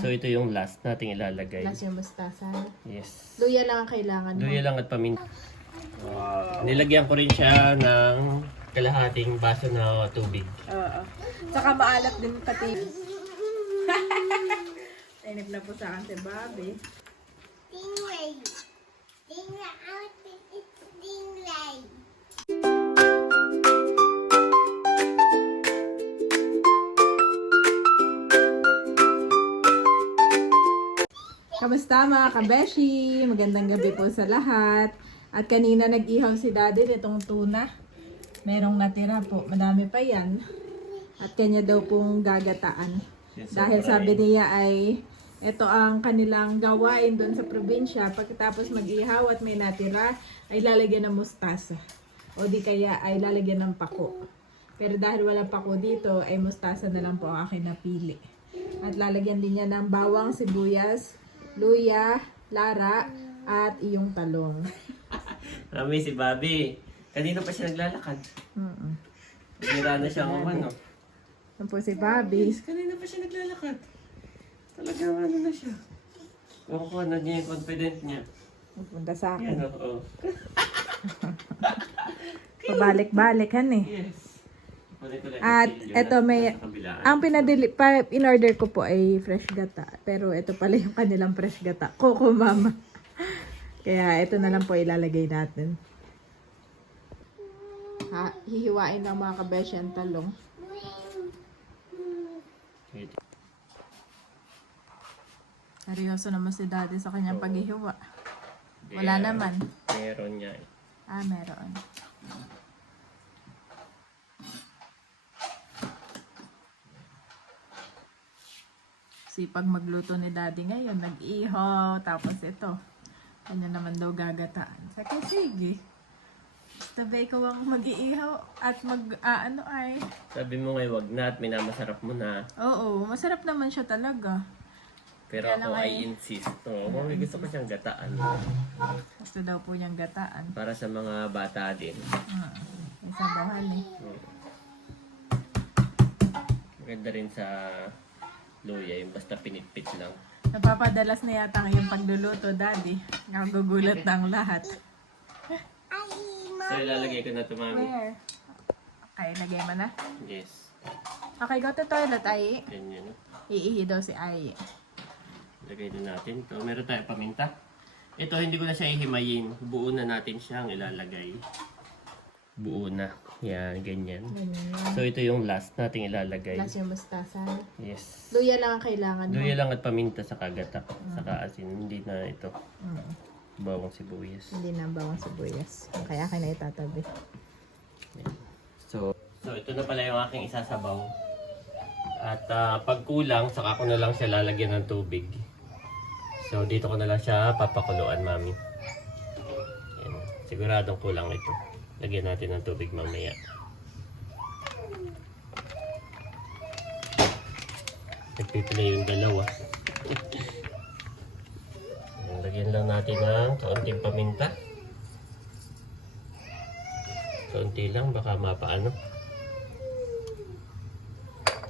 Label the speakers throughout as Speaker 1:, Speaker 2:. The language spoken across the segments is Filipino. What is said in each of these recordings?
Speaker 1: So ito yung last nating ilalagay.
Speaker 2: Last yung mustasa.
Speaker 1: Yes.
Speaker 2: Luya lang ang kailangan mo.
Speaker 1: Luya lang at paminta. Nilagyan ko rin siya ng kalahating baso na tubig.
Speaker 2: Oo. Saka maalat din pati. Tainip na po sa akin si Bobby.
Speaker 3: Stingray. Stingray. Out it's stingray.
Speaker 2: Kamusta mga kabeshi? Magandang gabi po sa lahat. At kanina nag-ihaw si daddy nitong tuna. Merong natira po. Madami pa yan. At kanya daw pong gagataan. Dahil sabi niya ay ito ang kanilang gawain doon sa probinsya. Pagkatapos mag-ihaw at may natira, ay lalagyan ng mustasa. O di kaya ay lalagyan ng pako. Pero dahil walang pako dito, ay mustasa na lang po ang akin napili. At lalagyan din niya ng bawang, sibuyas, luya, lara, at iyong talong.
Speaker 1: Rami si Bobby. Kanina pa siya naglalakad.
Speaker 2: Mm-mm.
Speaker 1: Nira na siya ng ano.
Speaker 2: Yan po si Bobby.
Speaker 1: Kanina pa siya naglalakad. Talagang ano na siya. Kung kung ano niya yung confident niya.
Speaker 2: Pupunta sa
Speaker 1: Yan
Speaker 2: akin.
Speaker 1: oo.
Speaker 2: Pabalik-balik, han eh.
Speaker 1: Yes. Kunin ko lang yung
Speaker 2: At eto may, ang pinadili, pa, in order ko po ay fresh gata. Pero ito pala yung kanilang fresh gata. Coco mama. Kaya ito na lang po ilalagay natin. Ha, hihiwain ng mga kabeshi ang talong. Seryoso naman si daddy sa kanyang paghihiwa. Wala naman.
Speaker 1: Meron niya eh.
Speaker 2: Ah, meron. Sipag magluto ni daddy ngayon, nag-iho, tapos ito. Kanya naman daw gagataan. Sabi, sige. Ba ikaw ang mag-iihaw at mag, ah, ano ay.
Speaker 1: Sabi mo ngayon wag na at minamasarap mo na.
Speaker 2: Oo, masarap naman siya talaga.
Speaker 1: Pero
Speaker 2: Kaya
Speaker 1: ako
Speaker 2: lang
Speaker 1: ay
Speaker 2: ay-
Speaker 1: insist. Oo, oh, gusto ko siyang gataan.
Speaker 2: Gusto daw po niyang gataan.
Speaker 1: Para sa mga bata din.
Speaker 2: Hmm. Isang bawal eh.
Speaker 1: Maganda rin sa luya, yung basta pinitpit lang.
Speaker 2: Napapadalas na yata ngayong pagluluto, daddy. Nakagugulat na ang lahat.
Speaker 1: So ilalagay ko na ito, mami.
Speaker 2: Where? Okay, lagay mo na.
Speaker 1: Yes.
Speaker 2: Okay, go to toilet, ay.
Speaker 1: Ganyan. no?
Speaker 2: Iihi daw si Ai.
Speaker 1: Lagay din natin ito. Meron tayong paminta. Ito, hindi ko na siya ihimayin. Buo na natin siyang ilalagay. Buo na. Yan, ganyan. So ito yung last nating ilalagay.
Speaker 2: Last yung mustasa.
Speaker 1: Yes.
Speaker 2: Luya lang ang kailangan mo.
Speaker 1: Luya lang at paminta sa kagatak. Saka asin. Hindi na ito.
Speaker 2: Mm.
Speaker 1: Bawang sibuyas.
Speaker 2: Hindi na ang bawang sibuyas. Kaya akin na itatabi.
Speaker 1: So, so ito na pala yung aking isasabaw. At ah, pag kulang, saka ko na lang siya lalagyan ng tubig. So dito ko na lang siya papakuluan, mami. Yan. Siguradong kulang ito. Lagyan natin ng tubig mamaya. Nagpipila yung dalawa. Yan, Lagyan lang natin ng kaunting paminta. Kaunti lang, baka mapaano.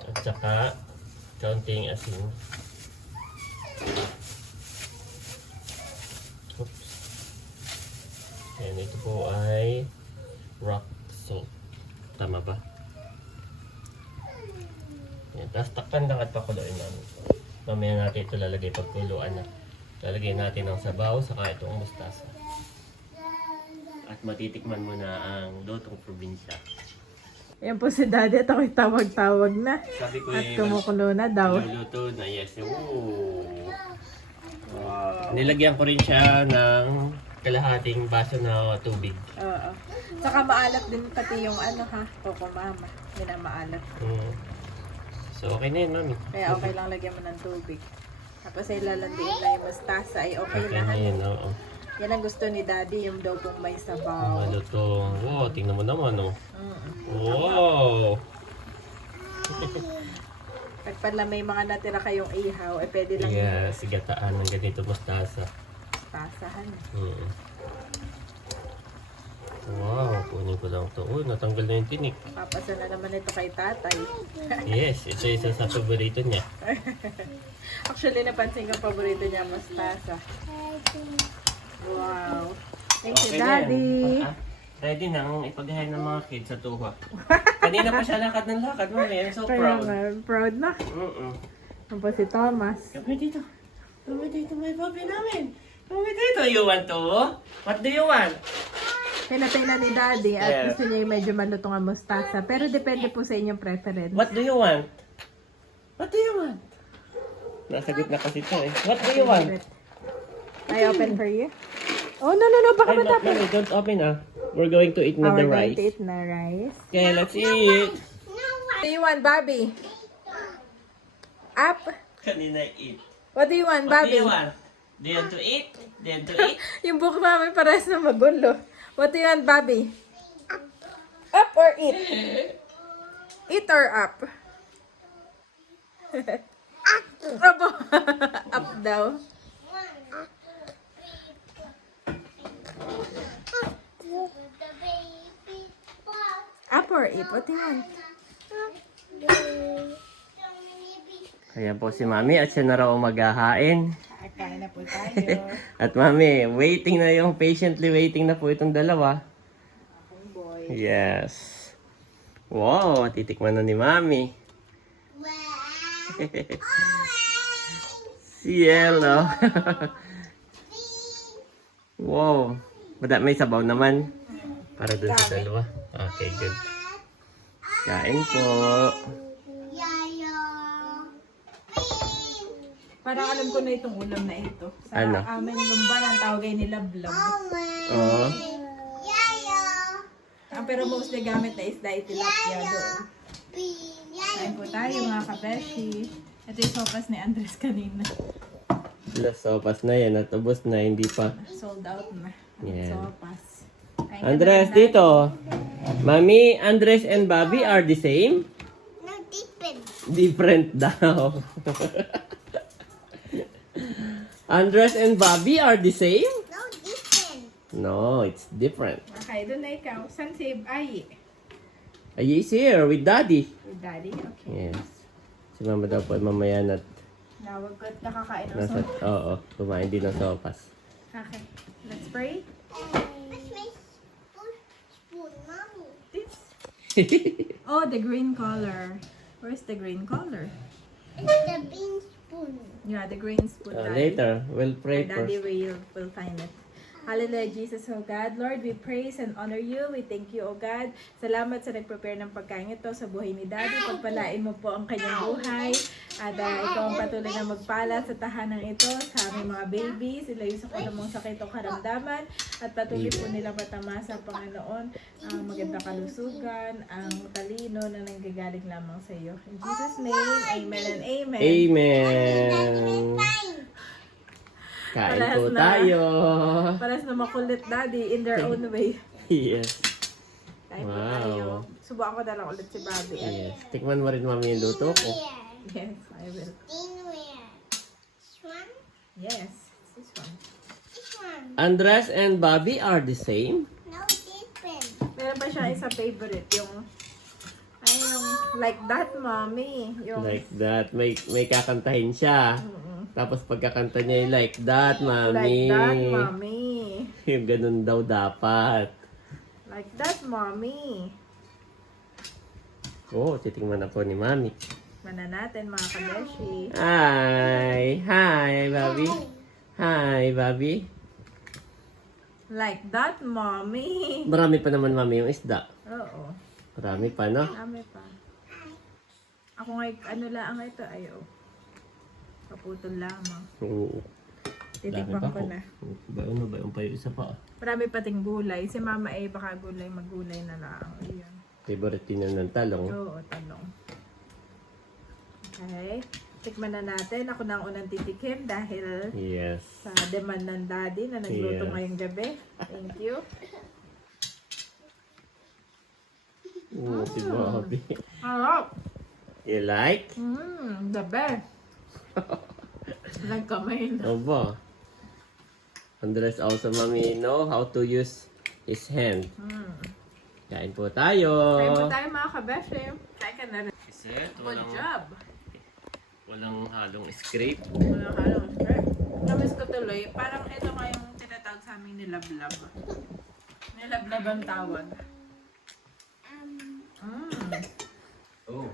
Speaker 1: At saka, kaunting asin. Oops. Ayan, ito po ay rock salt. Tama ba? Ayan, tapos takpan lang at pakuluin namin. Mamaya natin ito lalagay pagkuluan na. Lalagay natin ang sabaw, saka itong mustasa. At matitikman mo na ang lutong probinsya.
Speaker 2: Yan po si daddy at ako'y tawag-tawag na.
Speaker 1: Sabi ko
Speaker 2: At
Speaker 1: eh,
Speaker 2: kumukulo na daw.
Speaker 1: Luluto na yes. Ooh. Wow. Nilagyan ko rin siya ng kalahating baso na tubig.
Speaker 2: Oo. Saka maalat din pati yung ano ha, Coco Mama. Yun ang maalat.
Speaker 1: Mm. So okay na yun, mami.
Speaker 2: Kaya okay lang lagyan mo ng tubig. Tapos ay lalandiin na yung mustasa ay okay,
Speaker 1: Okay
Speaker 2: na.
Speaker 1: na yun, oo.
Speaker 2: Yan ang gusto ni daddy, yung daw pong may sabaw.
Speaker 1: Malutong. Wow, tingnan mo naman, oh.
Speaker 2: Mm.
Speaker 1: Wow!
Speaker 2: Pag pala may mga natira kayong ihaw, eh pwede lang
Speaker 1: Yeah, sigataan ng ganito mustasa.
Speaker 2: Mustasahan.
Speaker 1: Mm. Wow, kunin ko lang to. Oh, natanggal na yung tinik.
Speaker 2: Papasa na naman ito kay tatay.
Speaker 1: Yes, ito isa sa paborito niya.
Speaker 2: Actually, napansin ko paborito niya mustasa. Wow. Thank you, Daddy.
Speaker 1: Ah, ready na ang ipaghahay ng mga kids sa tuwa. Kanina pa siya lakad ng lakad, mami. I'm so
Speaker 2: Kaya
Speaker 1: proud.
Speaker 2: nga, proud na.
Speaker 1: Mm-mm.
Speaker 2: Ano po si Thomas?
Speaker 1: Kami dito. Kami dito, may papi namin. Kami dito. You want to? What do you want?
Speaker 2: Pinatay na ni Daddy at
Speaker 1: Yeah.
Speaker 2: gusto niya yung medyo malutong ang mustasa. Pero depende po sa inyong preference.
Speaker 1: What do you want? What do you want? Nasa gitna kasi ito eh. What do you want?
Speaker 2: I open for you? Oh, no, no, no. Baka
Speaker 1: Ay, no,
Speaker 2: matapon.
Speaker 1: no, don't open ah. We're going to eat
Speaker 2: Oh,
Speaker 1: na the
Speaker 2: we're going
Speaker 1: rice.
Speaker 2: to eat na rice.
Speaker 1: Okay, let's eat.
Speaker 2: What do you want, Bobby? Up?
Speaker 1: Kanina eat.
Speaker 2: What do you want,
Speaker 1: What do
Speaker 2: Bobby?
Speaker 1: you want? Do you want to eat? Do you want to eat?
Speaker 2: Yung book namin parehas na magulo. What do you want, Bobby? Up or eat? Eat or up? Abo. up daw. Up or eat? What do you want?
Speaker 1: Kaya po si Mami at siya na raw maghahain.
Speaker 2: Kain na po tayo.
Speaker 1: At Mami, waiting na yung patiently waiting na po itong dalawa.
Speaker 2: boy.
Speaker 1: Yes. Wow, titikman na ni Mami.
Speaker 3: Wow.
Speaker 1: si Yellow. wow. Bada may sabaw naman. Para dun sa dalawa. Okay, good. Kain po.
Speaker 2: Parang alam ko na itong ulam na ito. Sa
Speaker 1: Ano?
Speaker 2: amin lumban ang tawag ay nila vlog.
Speaker 1: Oo.
Speaker 3: Yayo.
Speaker 2: Ah, pero mostly gamit na isda ay tilapia doon.
Speaker 3: Yayo.
Speaker 2: Kain po tayo mga kabeshi. Ito yung sopas ni Andres kanina.
Speaker 1: Las sopas na yan. At ubos na. Hindi pa.
Speaker 2: Sold out na.
Speaker 1: Yan.
Speaker 2: Sopas. Kain
Speaker 1: Andres,
Speaker 2: na,
Speaker 1: dito. Mami, Andres and Bobby are the same?
Speaker 3: No different.
Speaker 1: Different daw. Andres and Bobby are the same?
Speaker 3: No different.
Speaker 1: No, it's different.
Speaker 2: Okay, doon na ikaw. San si Ay?
Speaker 1: Ayi is here with Daddy.
Speaker 2: With daddy? Okay.
Speaker 1: Yes. Si Mama daw po ay mamaya na
Speaker 2: Nawag ko at nakakain ng
Speaker 1: nasa,
Speaker 2: sopas.
Speaker 1: oo, kumain din ng sopas.
Speaker 2: Okay. Let's pray.
Speaker 3: Where's my spoon? Spoon, mommy.
Speaker 2: This. Oh, the green color. Where's the green color?
Speaker 3: It's the bean spoon.
Speaker 2: Yeah, the green spoon.
Speaker 1: Uh,
Speaker 2: daddy.
Speaker 1: later, we'll pray
Speaker 2: daddy
Speaker 1: first.
Speaker 2: will, will find it. Hallelujah, Jesus, oh God. Lord, we praise and honor you. We thank you, oh God. Salamat sa nag-prepare ng pagkain ito sa buhay ni Daddy. Pagpalain mo po ang kanyang buhay. At uh, ikaw ang patuloy na magpala sa tahanan ito, sa aming mga babies. Sila yung sa kanamang sakit o karamdaman. At patuloy po nilang matamasa, Panginoon, ang magandang kalusugan, ang talino na nanggagaling lamang sa iyo. In Jesus' name, amen and amen.
Speaker 1: Amen. Kain
Speaker 2: Parehas
Speaker 1: po
Speaker 2: na.
Speaker 1: tayo.
Speaker 2: Paras na makulit, Daddy, in their own way.
Speaker 1: Yes.
Speaker 2: Kain po
Speaker 1: Wow.
Speaker 2: tayo. Subukan ko na lang ulit si Bobby.
Speaker 1: Yes. Tikman mo rin mami yung luto ko.
Speaker 2: Yes, I will. Yes, this one.
Speaker 3: This one.
Speaker 1: Andres and Bobby are the same?
Speaker 3: No different.
Speaker 2: Meron pa siya isa favorite, yung ay yung like that, mommy. Yung
Speaker 1: Like that. May, may kakantahin siya.
Speaker 2: Mm-mm.
Speaker 1: Tapos pagkakanta niya like that, mami.
Speaker 2: like that, mommy.
Speaker 1: Yung ganun daw dapat.
Speaker 2: Like that, mommy.
Speaker 1: Oo, oh, titingnan na po ni mami.
Speaker 2: Mana natin mga kabeshi.
Speaker 1: Hi! Hi, Bobby. Hi, Bobby.
Speaker 2: Like that, mommy.
Speaker 1: Marami pa naman mami yung isda.
Speaker 2: Oo.
Speaker 1: Marami pa, no?
Speaker 2: Dami pa. Ako nga, ano lang ito, ayo. Kaputol lamang.
Speaker 1: Oo.
Speaker 2: Titikman ko na.
Speaker 1: Ba, ano ba yung pa yung isa pa?
Speaker 2: Marami pating gulay. Si mama eh, baka gulay, maggulay na lang. Ayan.
Speaker 1: Favorite din na ng talong.
Speaker 2: Oo, talong. Okay. Tikman na natin. Ako na ang unang titikim dahil
Speaker 1: Yes.
Speaker 2: sa demand ng daddy na nagluto
Speaker 1: Yes.
Speaker 2: ngayong gabi. Thank you.
Speaker 1: Oo, si Bobby.
Speaker 2: Harap!
Speaker 1: You like?
Speaker 2: Mmm, the best. Nagkamay na.
Speaker 1: Oba. Andres also, mommy, know how to use his hand.
Speaker 2: Hmm.
Speaker 1: Kain po tayo.
Speaker 2: Kain po tayo mga kabeshi. Kain ka na rin. Good
Speaker 1: walang,
Speaker 2: job.
Speaker 1: walang halong scrape.
Speaker 2: Walang halong stress. Namiss ko tuloy. Parang ito nga yung tinatawag sa aming nilablab. Nilablab ang tawag.
Speaker 3: Um,
Speaker 2: Mm.
Speaker 1: Oh.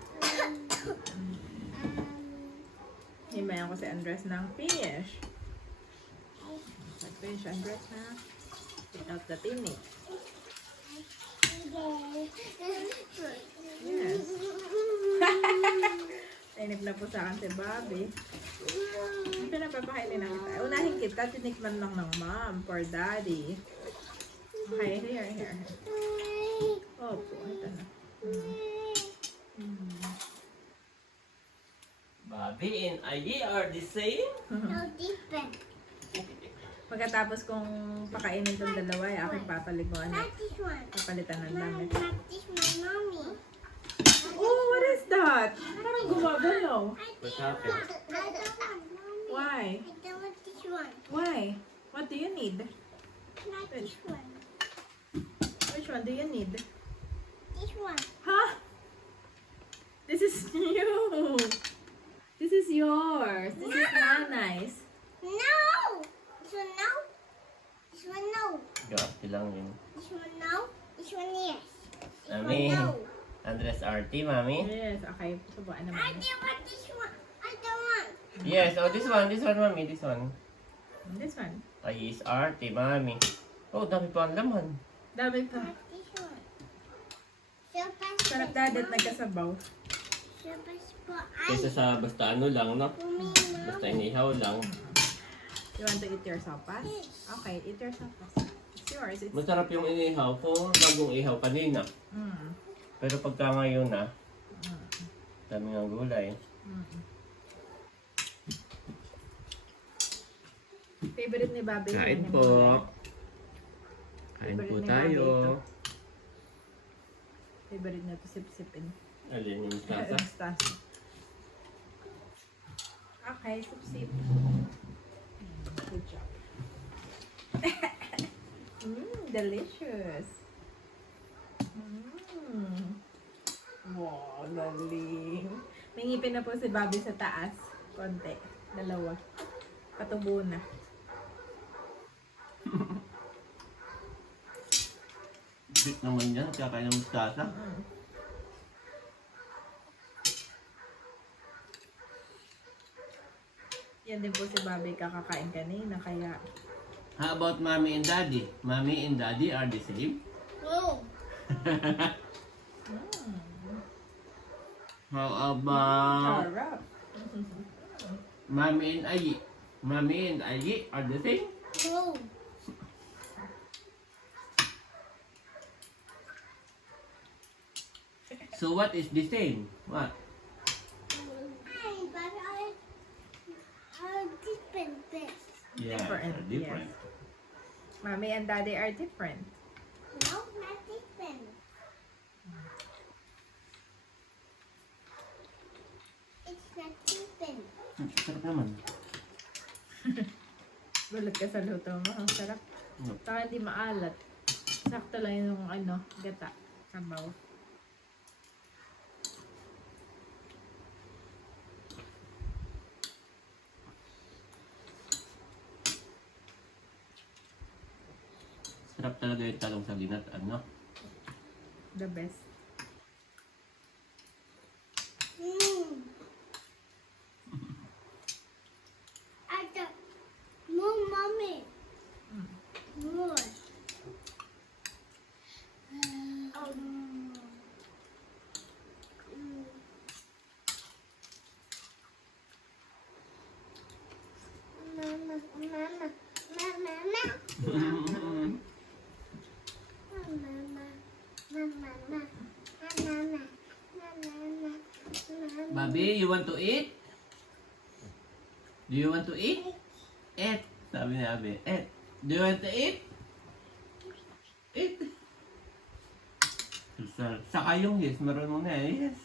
Speaker 2: Himayan ko si Andres ng finish. Nag-finish Andres na. Take out the tinik. Yes. Tainip na po sa akin si Bobby. Pinapapakainin na kita. Unahin kita, tinikman lang ng mom for daddy. Okay, here, here. Opo, ito na. Mm.
Speaker 1: Bobby and Ayi are the same.
Speaker 3: no different.
Speaker 2: Pagkatapos kong pakainin itong dalawa, ay aking papaliguan at
Speaker 3: Not this one.
Speaker 2: papalitan ng
Speaker 3: Mom,
Speaker 2: damit.
Speaker 3: not this my mommy.
Speaker 2: Oh, what is that? Parang gumagalaw.
Speaker 1: What happened?
Speaker 3: I don't want mommy.
Speaker 2: Why?
Speaker 3: I don't want this one.
Speaker 2: Why? What do you need?
Speaker 3: Not this one.
Speaker 2: Which one do you need?
Speaker 3: This one.
Speaker 2: Huh? This is you. This is yours. This is Nanay's.
Speaker 3: No. This one no. This one no.
Speaker 1: Gati lang yun.
Speaker 3: This one no. This one yes. This
Speaker 1: Mami.
Speaker 3: one no.
Speaker 1: Andres RT, mami.
Speaker 2: Yes, okay. Subukan
Speaker 3: I
Speaker 2: naman.
Speaker 3: don't want this one. I don't want.
Speaker 1: Yes, oh this one, this one, mami, this one.
Speaker 2: This one.
Speaker 1: Ayi is RT, mami. Oh, dami pa ang laman.
Speaker 2: Dami pa.
Speaker 3: Not this one.
Speaker 2: Sarap dadat nagkasabaw.
Speaker 3: Surprise I.
Speaker 1: sa basta ano lang, no? Basta inihaw lang.
Speaker 2: You want to eat your sopas? Okay, eat your sopas. It's yours. It's...
Speaker 1: Masarap yung inihaw ko bagong ihaw kanina.
Speaker 2: Mm.
Speaker 1: Pero pagka ngayon na, dami ng gulay.
Speaker 2: Mm. Favorite ni Bobby.
Speaker 1: Kain po.
Speaker 2: yung.
Speaker 1: Kain po
Speaker 2: ni
Speaker 1: tayo.
Speaker 2: Bobby ito. Favorite niya to sip-sipin.
Speaker 1: Alin yung tasa?
Speaker 2: Mustasa. Okay, sip-sip. Good job. Mmm, delicious. Mmm. Wow, galing. May ngipin na po si Bobby sa taas. Konti. Dalawa. Patubo na.
Speaker 1: Sweet naman yan, kakain ng mustasa.
Speaker 2: Mm. Yan din po si Bobby kakakain kanina, kaya
Speaker 1: How about mommy and daddy? Mommy and daddy are the same?
Speaker 3: No.
Speaker 1: How about mommy and Ayi? Mommy and Ayi are the same?
Speaker 3: No.
Speaker 1: So what is the same? What?
Speaker 3: Hi, but I are different things.
Speaker 2: Different,
Speaker 1: are different.
Speaker 2: Mommy and Daddy are different.
Speaker 3: No, not different. It's not different.
Speaker 1: Hmm, sarap naman.
Speaker 2: Gulat ka sa luto mo. Ang sarap.
Speaker 1: Hmm.
Speaker 2: Saka hindi maalat. Sakto lang yung ano, gata. Sabaw.
Speaker 1: Sarap talaga yung talong sa ginat, ano?
Speaker 2: The best.
Speaker 3: Mm. I got more mommy.
Speaker 2: Mm.
Speaker 3: More.
Speaker 2: Oh.
Speaker 3: Mm. Mama, mama, mama, mama.
Speaker 1: Bobby, you want to eat? Do you want to eat? Eat. Sabi ni Abi, eat. Do you want to eat? Eat. Sa- Saka yung yes, marunong na eh. Yes.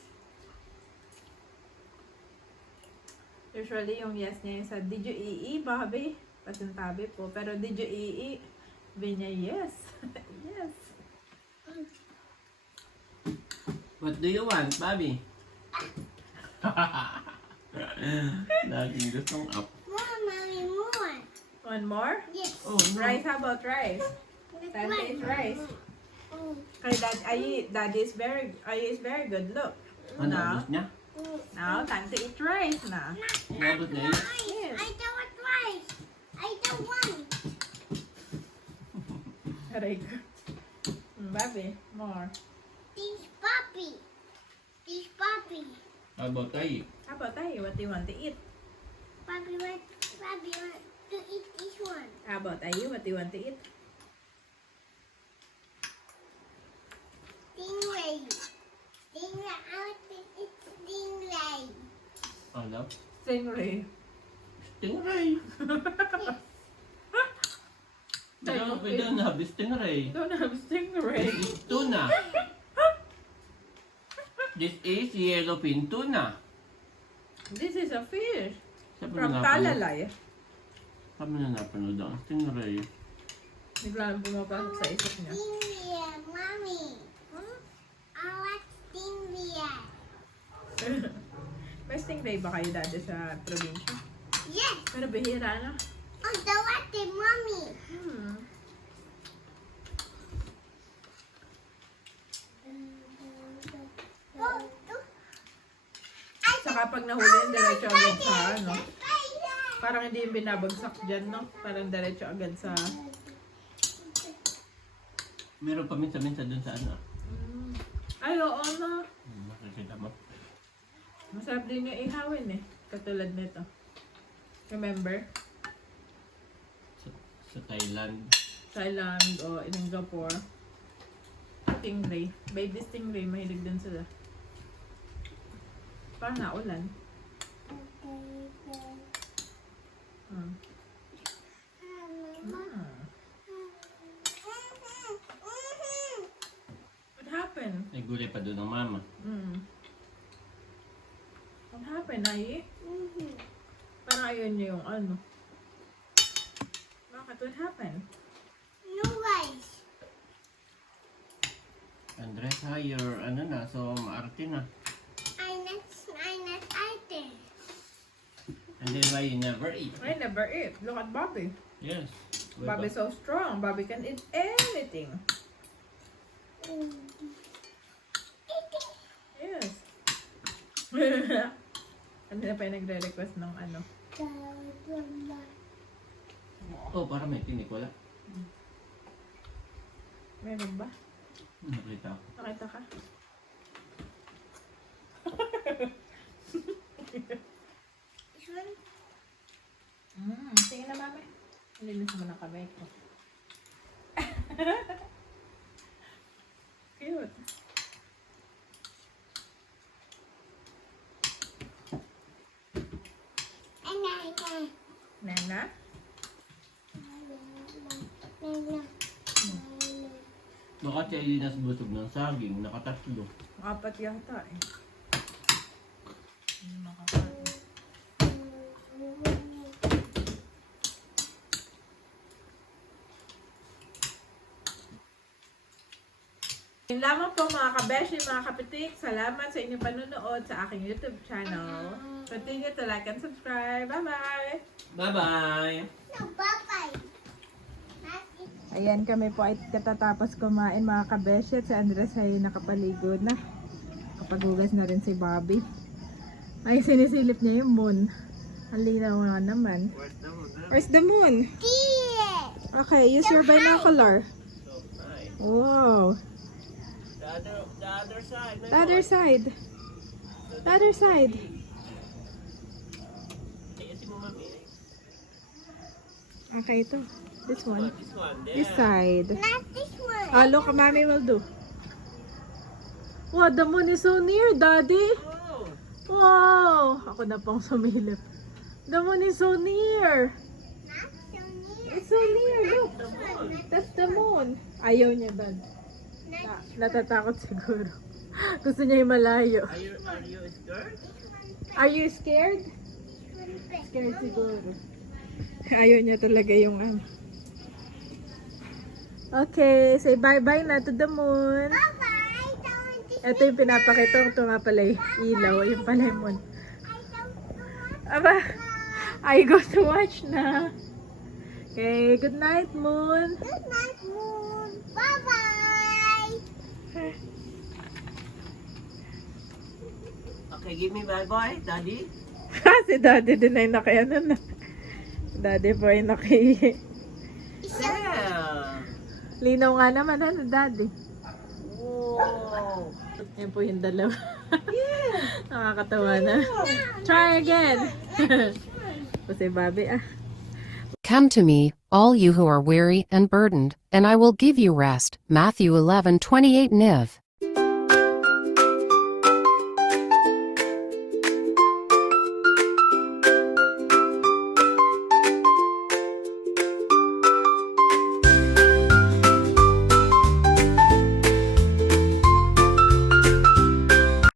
Speaker 2: Usually yung yes niya yung sa did you ii, Bobby? Pasintabi po. Pero did you ii? Sabi niya, yes. yes.
Speaker 1: What do you want, Bobby? Laging gustong up.
Speaker 3: More, mommy, more.
Speaker 2: One more?
Speaker 3: Yes.
Speaker 1: Oh, no.
Speaker 2: Rice, how about rice?
Speaker 3: That's
Speaker 2: Time to
Speaker 3: one.
Speaker 2: eat rice.
Speaker 3: Mm,
Speaker 2: Kay dad, ay, daddy is very, ay is very good. Look.
Speaker 1: Ano,
Speaker 2: Now,
Speaker 1: ubus niya?
Speaker 2: now, time to eat rice na.
Speaker 1: Inabot na.
Speaker 3: Rice.
Speaker 2: Yes.
Speaker 3: I don't want rice. I don't want.
Speaker 2: Aray ko. Babi, more.
Speaker 3: This puppy. This puppy.
Speaker 1: How about tayo?
Speaker 2: How about tayo? What do you want to eat?
Speaker 3: Puppy want, puppy want to eat this one.
Speaker 2: How about tayo? What do you want to eat?
Speaker 3: Stingray. Stingray. I want to eat stingray.
Speaker 1: Ano?
Speaker 2: Stingray.
Speaker 1: Stingray. We don't, we don't have stingray.
Speaker 2: Don't have stingray.
Speaker 1: Is tuna. This is yellowfin tuna.
Speaker 2: This is a fish.
Speaker 1: Sabi
Speaker 2: From. Talalay.
Speaker 1: Sabi na napanood ang stingray.
Speaker 2: Biglang pumapasok sa isip niya.
Speaker 3: Stingray, mommy. Hmm? I want stingray.
Speaker 2: May stingray ba kayo dati sa probinsya?
Speaker 3: Yes.
Speaker 2: Pero bihira na.
Speaker 3: Oh, the what mommy.
Speaker 2: Hmm.
Speaker 3: Oh, to.
Speaker 2: Saka pag nahuli yung diretso agad sa ano. Parang hindi yung binabagsak dyan, no? Parang diretso agad sa...
Speaker 1: Meron pa minsan-minsan dun sa ano.
Speaker 2: Mm. Ay, oo na.
Speaker 1: Hmm, Makikita mo.
Speaker 2: Masarap din yung ihawin eh. Katulad nito. Remember?
Speaker 1: Sa, sa Thailand.
Speaker 2: Thailand o in Singapore. Stingray. Baby stingray, mahilig din sila. Parang naulan. Hmm. Hmm. What happened?
Speaker 1: May gulay pa doon ng mama.
Speaker 2: Hmm. What happened, Ai? Parang ayun niyo yung ano. Bakit? What happened?
Speaker 3: No rice.
Speaker 1: Andres, ha, you're ano na, so maarte na.
Speaker 3: I not, I not eating.
Speaker 1: And then why you never eat?
Speaker 2: I never eat. Look at Bobby.
Speaker 1: Yes. Why
Speaker 2: Bobby's so strong. Bobby can eat anything. Yes. Kanina pa yung nagre-request ng ano.
Speaker 1: Oh, para may tinik. Wala.
Speaker 2: Meron ba?
Speaker 1: Nakita ko.
Speaker 2: Nakita ka? Mm, tingin na mami. Nilinis mo na kamay ko. Cute.
Speaker 3: Can.
Speaker 2: Nana?
Speaker 1: Baka si Elinas busog ng saging, nakatatlo.
Speaker 2: Apat yata eh. Hindi makakain. Yun lamang po mga kabeshi, mga kapitik. Salamat sa inyong panunood sa aking YouTube channel. Continue to like and subscribe. Bye-bye!
Speaker 1: Bye-bye!
Speaker 3: No, bye-bye. It.
Speaker 2: Ayan kami po ay katatapos kumain mga kabeshi at si Andres ay nakapaligo na. Kapagugas na rin si Bobby. Ay sinisilip niya yung moon. Ang linaw nga naman. Where's the moon?
Speaker 3: Dear.
Speaker 2: Okay, use your binocular. Wow.
Speaker 1: The other, the other side.
Speaker 2: The other side. The other side.
Speaker 1: Tiisin mo, mami.
Speaker 2: Okay, ito. This one.
Speaker 1: This one, there.
Speaker 2: This side.
Speaker 3: Not this one.
Speaker 2: Ah, look, mommy will do. Wow, the moon is so near, daddy.
Speaker 1: Oh,
Speaker 2: Wow! Ako na pang sumilip. The moon is so near.
Speaker 3: Not so near.
Speaker 2: It's so near, look.
Speaker 1: the moon.
Speaker 2: That's the moon. Ayaw niya, dad. Natatakot siguro. Gusto niya yung malayo.
Speaker 1: Are you, are you scared?
Speaker 2: Are you scared? Scared siguro. Ayaw niya talaga yung ano. Okay, say bye-bye na to the moon.
Speaker 3: Bye-bye.
Speaker 2: Ito yung pinapakita ko. Ito nga pala yung ilaw. Yung pala yung moon. Aba, I go to watch na. Okay, good night, moon.
Speaker 3: Good night, moon. Bye-bye.
Speaker 1: Okay, give me bye-bye, daddy.
Speaker 2: si daddy din ay naki ano na. Daddy po ay naki...
Speaker 1: Yeah.
Speaker 2: Linaw nga naman ano, daddy.
Speaker 1: Wow.
Speaker 2: Yan po yung dalawa. Nakakatawa na. Try again. Kasi Bobby, ah.
Speaker 4: Come to me, all you who are weary and burdened, and I will give you rest. Matthew 11:28 Niv.